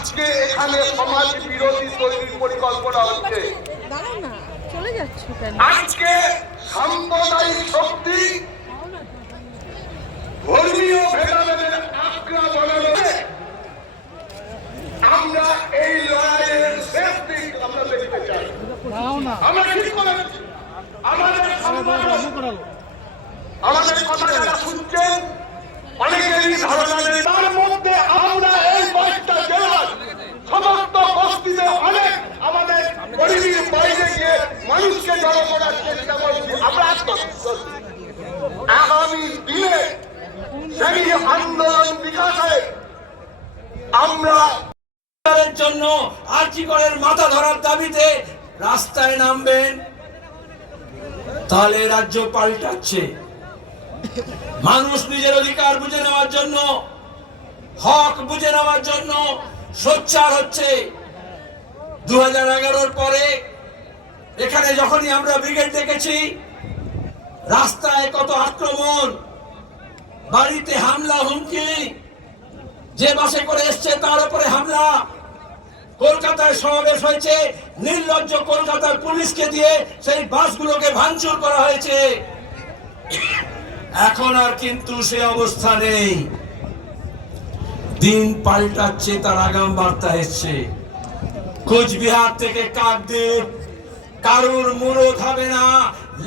আজকে এখানে সমাজ বিরোধী তৈরির পরিকল্পনা হচ্ছে। দাঁড়াও না চলে যাচ্ছ কেন? আজকে সাম্প্রদায়িক শক্তি ধর্মীয় ভেদাভেদের আগ্রা বানানো আমরা এই লড়াইয়ের শেষ দিক আমরা দেখতে চাই। আমরা ঠিক করে আমাদের আমাদের কথা যারা শুনছেন অনেকেরই ধারণা নেই তার মধ্যে আমরা এই কয়েকটা জেলার সমস্ত বস্তিতে অনেক আমাদের পরিধির বাইরে গিয়ে মানুষকে জড়ো করার চেষ্টা করছি আমরা আত্মবিশ্বাসী সেই আন্দোলন বিকাশে আমরা জন্য আর্জিকরের মাথা ধরার দাবিতে রাস্তায় নামবেন, তাহলে রাজ্য পাল্টাচ্ছে। মানুষ নিজের অধিকার বুঝে নেওয়ার জন্য, হক বুঝে নেওয়ার জন্য সোচ্চার হচ্ছে। দু হাজার পরে এখানে যখনই আমরা ব্রিগেড দেখেছি, রাস্তায় কত আক্রমণ বাড়িতে হামলা, হুমকি। যে বাসে করে এসছে, তার উপরে হামলা। কলকাতায় সমাবেশ হয়েছে। নির্লজ্জ কলকাতার পুলিশকে দিয়ে সেই বাসগুলোকে ভাঙচুর করা হয়েছে। এখন আর কিন্তু সে অবস্থা নেই। দিন পাল্টাচ্ছে, তার আগাম বার্তা এসছে। কোচবিহার থেকে কাকদ্বীপ, কারুর মুরত হবে না।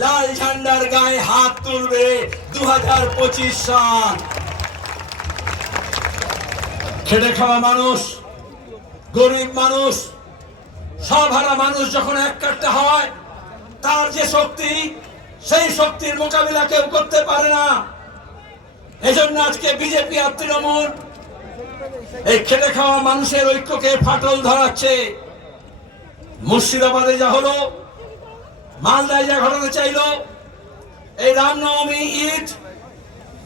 লাল ঝান্ডার গায়ে হাত তুলবে দু হাজার পঁচিশ সাল। খেটে খাওয়া মানুষ, গরিব মানুষ সবহারা মানুষ যখন এক কাটতে হয়, তার যে শক্তি, সেই শক্তির মোকাবিলা কেউ করতে পারে না। এজন্য আজকে বিজেপি আর তৃণমূল এই খেটে খাওয়া মানুষের ঐক্যকে ফাটল ধরাচ্ছে। মুর্শিদাবাদে যা হলো মালদায় যা ঘটাতে চাইলো, এই রামনবমী ঈদ,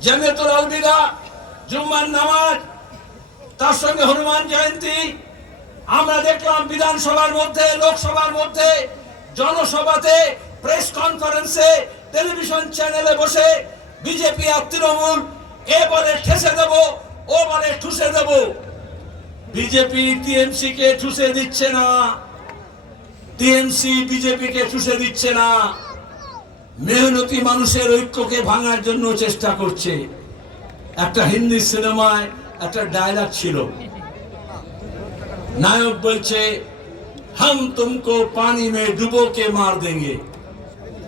জামিয়াতুল আলবিদা জুম্মার নামাজ, তার সঙ্গে হনুমান জয়ন্তী। আমরা দেখলাম বিধানসভার মধ্যে, লোকসভার মধ্যে, জনসভাতে প্রেস কনফারেন্সে টেলিভিশন চ্যানেলে বসে বিজেপি আর তৃণমূল এ বলে ঠেসে দেব, ও বলে ঠুসে দেব। বিজেপি টিএমসি কে ঠুসে দিচ্ছে না। টিএমসি বিজেপি কে ঠুসে দিচ্ছে না। মেহনতি মানুষের ঐক্যকে ভাঙার জন্য চেষ্টা করছে। একটা হিন্দি সিনেমায় একটা ডায়লগ ছিল। নায়ক বলছে, হাম তুমকো পানি মে ডুবো কে মার দেंगे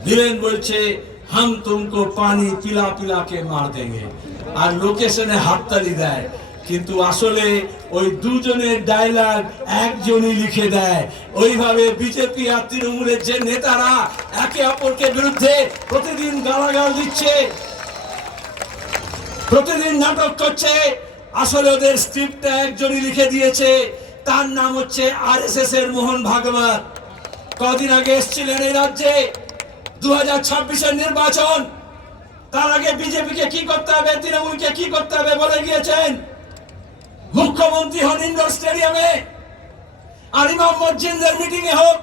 ভিলেন বলছে, হাম তুমকো পানি পিলা পিলা কে মার দেंगे আর লোকেশনে হাততালি দেয়। কিন্তু আসলে ওই দুজনের ডায়লগ একজনই লিখে দেয়। ওইভাবে বিজেপি আর তৃণমূলের যে নেতারা একে অপরকে বিরুদ্ধে প্রতিদিন গালাগাল দিচ্ছে, প্রতিদিন নাটক করছে, আসলে ওদের স্ক্রিপ্টটা একজনই লিখে দিয়েছে। তার নাম হচ্ছে আর এস এর মোহন ভাগবত। কদিন আগে এসেছিলেন এই রাজ্যে দু হাজার নির্বাচন। তার আগে বিজেপিকে কি করতে হবে, তৃণমূলকে কি করতে হবে বলে গিয়েছেন? মুখ্যমন্ত্রী হন ইন্ডোর স্টেডিয়ামে আর ইমাম মসজিদের মিটিংয়ে হোক